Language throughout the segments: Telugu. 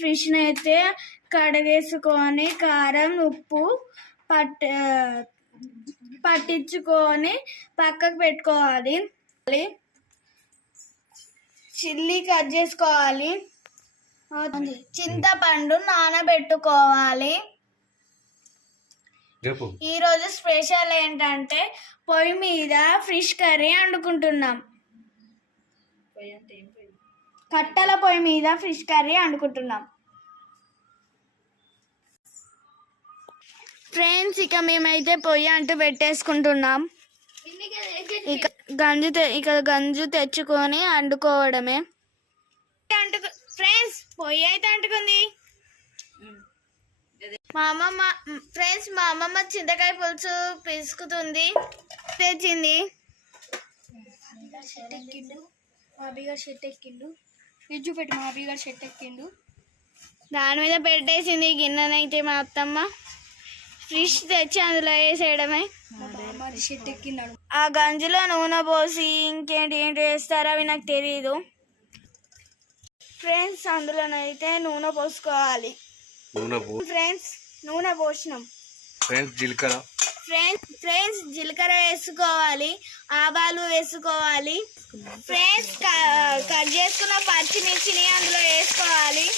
ఫిష్ని అయితే కడిగేసుకొని కారం ఉప్పు పట్ట పట్టించుకొని పక్కకు పెట్టుకోవాలి. చిల్లీ కట్ చేసుకోవాలి. చింతపండు నానబెట్టుకోవాలి. ఈరోజు స్పెషల్ ఏంటంటే పొయ్యి మీద ఫిష్ కర్రీ వండుకుంటున్నాం. కట్టెల పొయ్యి మీద ఫిష్ కర్రీ వండుకుంటున్నాం. ఫ్రెండ్స్ ఇక మేమైతే పొయ్యి అంటూ పెట్టేసుకుంటున్నాం. ఇక గంజు ఇక గంజు తెచ్చుకొని వండుకోవడమే అంటుకు ఫ్రెండ్స్ పొయ్యి అయితే అంటుకుంది. మా అమ్మమ్మ ఫ్రెండ్స్ మా అమ్మమ్మ చింతకాయ పులుసు పిసుకుతుంది. తెచ్చింది. మా అభిగారు షెట్ ఎక్కిండు. ఫ్రిడ్జ్ పెట్టి మా అభిగారు షెట్ ఎక్కిండు. దాని మీద పెట్టేసింది గిన్నెనైతే మా అత్తమ్మ. ఫిష్ తెచ్చి అందులో వేసేయడమే. ఆ గంజిలో నూనె పోసి ఇంకేంటి ఏంటి వేస్తారో అవి నాకు తెలియదు ఫ్రెండ్స్ అందులోనైతే నూనె పోసుకోవాలి. నూనె పో ఫ్రెండ్స్ నూనె పోసినాం. ఫ్రెండ్స్ జీలకర్ర. ఫ్రెండ్స్ ఫ్రెండ్స్ జీలకర్ర వేసుకోవాలి ఆవాలు వేసుకోవాలి. ఫ్రెండ్స్ క- కట్ చేసుకున్న పచ్చిమిర్చిని అందులో వేసుకోవాలి.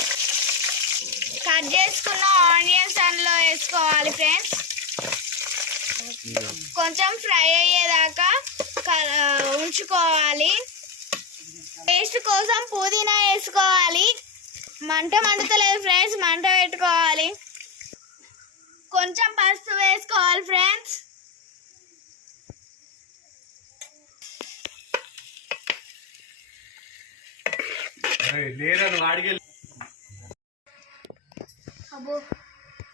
కట్ చేసుకున్న ఆనియన్స్ అందులో వేసుకోవాలి ఫ్రెండ్స్. కొంచెం ఫ్రై అయ్యేదాకా క- ఉంచుకోవాలి. టేస్ట్ కోసం పుదీనా వేసుకోవాలి. మంట మండుతలేదు ఫ్రెండ్స్. మంట పెట్టుకోవాలి. కొంచెం పసుపు వేసుకోవాలి ఫ్రెండ్స్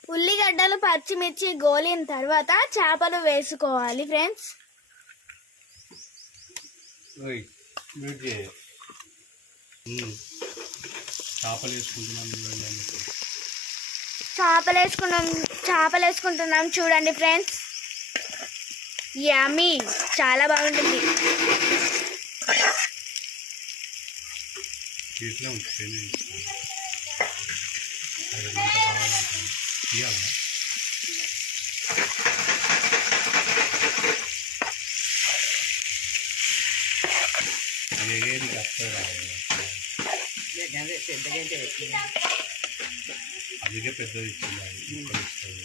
ఉల్లిగడ్డలు పచ్చిమిర్చి గోలిన తర్వాత చేపలు వేసుకోవాలి ఫ్రెండ్స్. చేపలు వేసుకుంటున్నాం చూడండి అందుకు. చేపలు వేసుకున్నాం చేపలు వేసుకుంటున్నాం చూడండి ఫ్రెండ్స్. యమీ చాలా బాగుంటుంది. చేతిలో అందుకే పెద్దది ఇచ్చింది అది ముక్కలు ఇస్తుంది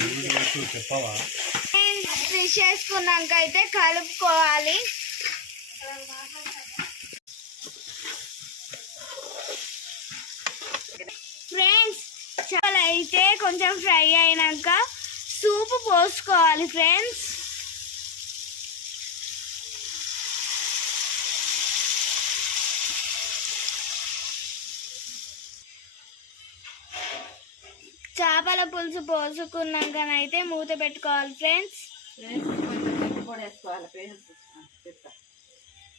నువ్వు నాకు చెప్పవా? ఫిష్ వేసుకున్నాక అయితే కలుపుకోవాలి. ఫ్రెండ్స్ చేపలు అయితే కొంచెం ఫ్రై అయినాక సూప్ పోసుకోవాలి ఫ్రెండ్స్. చేపల పులుసు పోసుకున్నాకనైతే మూత పెట్టుకోవాలి ఫ్రెండ్స్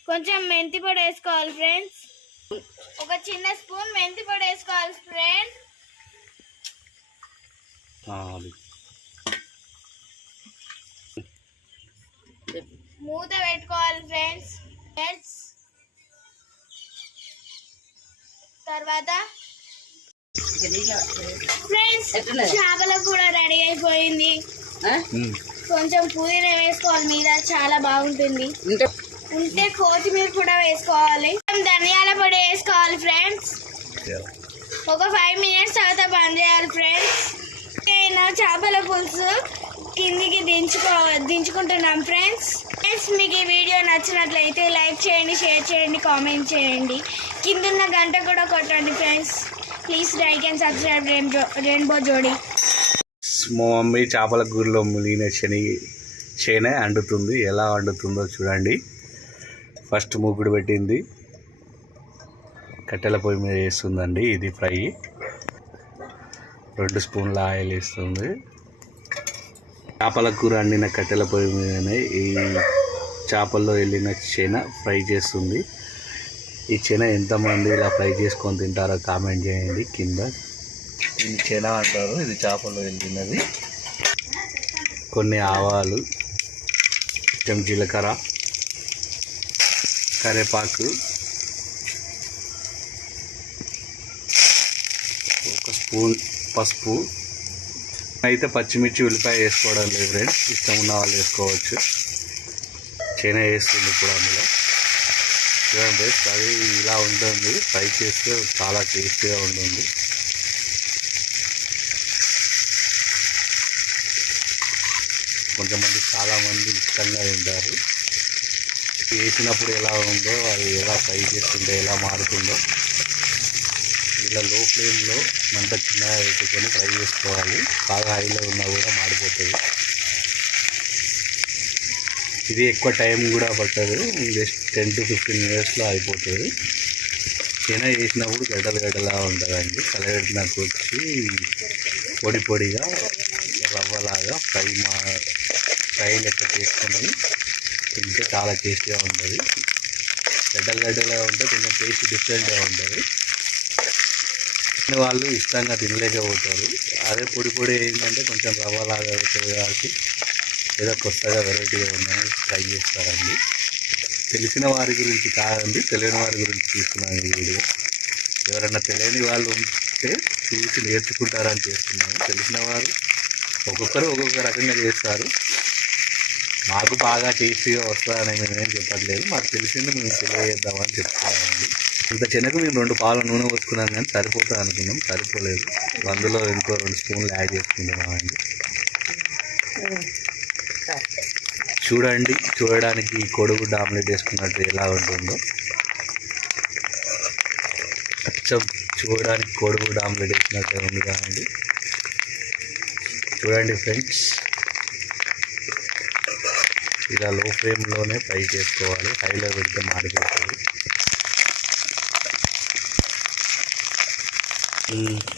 కొంచెం మెంతి పొడి వేసుకోవాలి ఫ్రెండ్స్ ఒక చిన్న స్పూన్ మెంతి పొడి వేసుకోవాలి ఫ్రెండ్స్ మూత పెట్టుకోవాలి ఫ్రెండ్స్ ఫ్రెండ్స్ తర్వాత ఫ్రెండ్స్ చేపల కూడా రెడీ అయిపోయింది. కొంచెం పుదీనా వేసుకోవాలి మీద చాలా బాగుంటుంది. ఉంటే. కొత్తిమీర కూడా వేసుకోవాలి. కొంచెం ధనియాల పొడి వేసుకోవాలి ఫ్రెండ్స్ ఒక ఫైవ్ మినిట్స్ తర్వాత బంద్ చేయాలి ఫ్రెండ్స్ నేను చేపల పులుసు కిందికి దించుకో దించుకుంటున్నాం ఫ్రెండ్స్ ఫ్రెండ్స్ మీకు ఈ వీడియో నచ్చినట్లయితే లైక్ చేయండి షేర్ చేయండి కామెంట్ చేయండి. కిందున్న గంట కూడా కొట్టండి friends please like and subscribe rainbow rainbow మా మమ్మీ చేపల కూరలో మునిగిన శని శనే వండుతుంది ఎలా వండుతుందో చూడండి. ఫస్ట్ మూకుడు పెట్టింది. కట్టెల పొయ్యి మీద వేస్తుందండి. ఇది ఫ్రై. రెండు స్పూన్ల ఆయిల్ వేస్తుంది. చేపల కూర వండిన కట్టెల పొయ్యి మీదనే ఈ చేపల్లో వెళ్ళిన చేన ఫ్రై చేస్తుంది. ఈ చెన ఎంతమంది ఇలా ఫ్రై చేసుకొని తింటారో కామెంట్ చేయండి కింద. ఇది చెన అంటారు ఇది చేపల్లో వెళ్ళినది కొన్ని ఆవాలు కొంచెం జీలకర్ర కరివేపాకు ఒక స్పూన్ పసుపు. అయితే పచ్చిమిర్చి ఉల్లిపాయ వేసుకోవడం లేదు ఫ్రెండ్స్ ఇష్టం ఉన్న వాళ్ళు వేసుకోవచ్చు. చేన వేస్తుంది ఇప్పుడు అందులో. చూడండి ఫ్రెండ్స్ అది ఇలా ఉంటుంది. ఫ్రై చేస్తే చాలా టేస్టీగా ఉంటుంది. కొంతమంది చాలామంది ఇష్టంగా తింటారు. వేసినప్పుడు ఎలా ఉందో అది ఎలా ఫ్రై చేస్తుందో ఎలా మారుతుందో ఇలా లో ఫ్లేమ్లో మంట చిన్నగా పెట్టుకొని ఫ్రై చేసుకోవాలి. బాగా హైలో ఉన్నా కూడా మాడిపోతుంది. ఇది ఎక్కువ టైం కూడా పట్టదు. జస్ట్ టెన్ టు ఫిఫ్టీన్ మినిట్స్లో అయిపోతుంది. చిన్న వేసినప్పుడు గడ్డలు గడ్డలా ఉంటుందండి. కలగడినాకు వచ్చి పొడి పొడిగా రవ్వలాగా ఫ్రై మా ఫ్రై లెక్క చేసుకొని తింటే చాలా టేస్టీగా ఉంటుంది. గడ్డలు గడ్డలా ఉంటే కొంచెం టేస్ట్ డిఫరెంట్గా ఉంటుంది. వాళ్ళు ఇష్టంగా తినలేకపోతారు. అదే పొడి పొడి ఏంటంటే కొంచెం రవ్వలాగా అవుతుంది కాబట్టి ఏదో కొత్తగా వెరైటీగా ఉన్నాయి. ట్రై చేస్తారండి. తెలిసిన వారి గురించి కాదండి. తెలియని వారి గురించి తీసుకున్నాను ఈ వీడియో. ఎవరైనా తెలియని వాళ్ళు ఉంటే చూసి నేర్చుకుంటారని చేస్తున్నాను. తెలిసిన వారు ఒక్కొక్కరు ఒక్కొక్క రకంగా చేస్తారు. మాకు బాగా టేస్టీగా వస్తుందని మేమేం చెప్పట్లేదు. మాకు తెలిసింది మేము తెలియజేద్దామని చెప్తున్నామండి. ఇంత చెనకు మేము రెండు పాల నూనె పోసుకున్నాం కానీ సరిపోతుంది అనుకున్నాం. సరిపోలేదు. అందులో ఇంకో రెండు స్పూన్లు యాడ్ చేసుకుంటున్నామండి. చూడండి చూడడానికి కొడుగుడ్డ ఆమ్లెట్ వేసుకున్నట్టు ఎలా ఉంటుందో. అచ్చం చూడడానికి కోడిగుడ్డ ఆమ్లెట్ వేసినట్టు ఉంది కాదండి చూడండి ఫ్రెండ్స్ ఇలా లో ఫ్లేమ్లోనే ఫ్రై చేసుకోవాలి. హైలో పెడితే మాడిపోతుంది.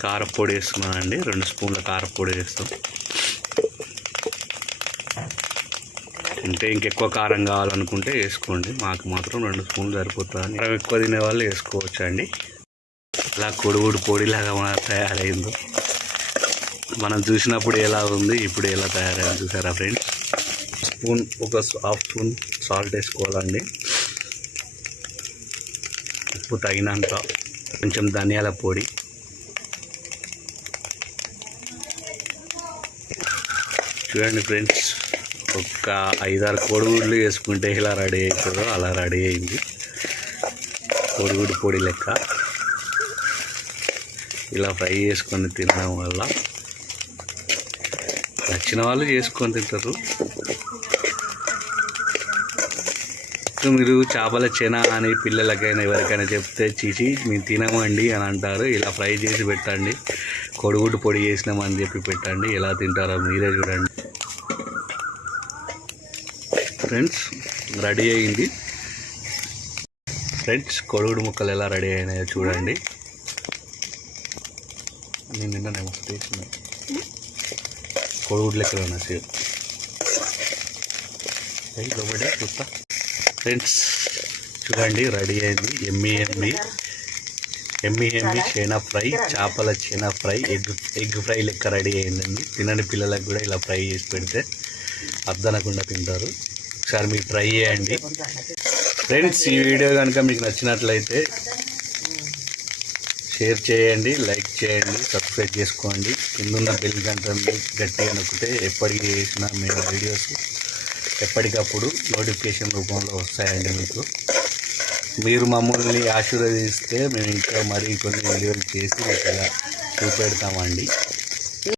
కారపొడి వేస్తున్నానండి రెండు స్పూన్ల కారపొడి వేస్తాం. అంటే ఇంకెక్కువ కారం కావాలనుకుంటే వేసుకోండి. మాకు మాత్రం రెండు స్పూన్లు సరిపోతుంది కారం ఎక్కువ తినే వాళ్ళు వేసుకోవచ్చు అండి ఇలా కొడుగుడు పొడిలాగా మన తయారైందో. మనం చూసినప్పుడు ఎలా ఉంది ఇప్పుడు ఎలా తయారైంది చూసారా ఫ్రెండ్స్? స్పూన్ ఒక హాఫ్ స్పూన్ సాల్ట్ వేసుకోవాలండి. ఉప్పు తగినంత కొంచెం ధనియాల పొడి. చూడండి ఫ్రెండ్స్. ఒక ఐదారు కోడిగుడ్లు వేసుకుంటే ఇలా రెడీ అవుతుందో అలా రెడీ అయింది. కోడిగుడ్డు పొడి లెక్క. ఇలా ఫ్రై చేసుకొని తినడం వల్ల నచ్చిన వాళ్ళు చేసుకొని తింటారు. మీరు చేపల చెన అని పిల్లలకైనా ఎవరికైనా చెప్తే చీచి మేము తినమండి అని అంటారు. ఇలా ఫ్రై చేసి పెట్టండి. కొడుగుడ్డు పొడి చేసినామని చెప్పి పెట్టండి. ఎలా తింటారో మీరే చూడండి. ఫ్రెండ్స్ రెడీ అయింది. ఫ్రెండ్స్ కొడుగుడు ముక్కలు ఎలా రెడీ అయినాయో చూడండి. నేను నిన్ననేమో తీసిన కొడుగుడు లెక్కలు ఉన్నా సేవ్ లోబడే చూస్తా. ఫ్రెండ్స్ చూడండి రెడీ అయింది. ఎమ్మి ఎమ్మి. ఎమ్మి ఎమ్మి చైనా ఫ్రై చేపల China fry egg egg fry లెక్క రెడీ అయిందండి. తినని పిల్లలకు కూడా ఇలా ఫ్రై చేసి పెడితే అద్దనకుండా తింటారు. ఒకసారి మీరు ట్రై చేయండి. ఫ్రెండ్స్ ఈ వీడియో కనుక మీకు నచ్చినట్లయితే షేర్ చేయండి లైక్ చేయండి సబ్స్క్రైబ్ చేసుకోండి. కిందున్న బెల్ గంటని గట్టిగా నొక్కితే ఎప్పటికి చేసిన మీ వీడియోస్ ఎప్పటికప్పుడు నోటిఫికేషన్ రూపంలో వస్తాయండి మీకు. మీరు మమ్మల్ని ఆశీర్వదిస్తే మేము ఇంకా మరీ కొన్ని వీడియోలు చేసి మీకు చూపెడతామండి.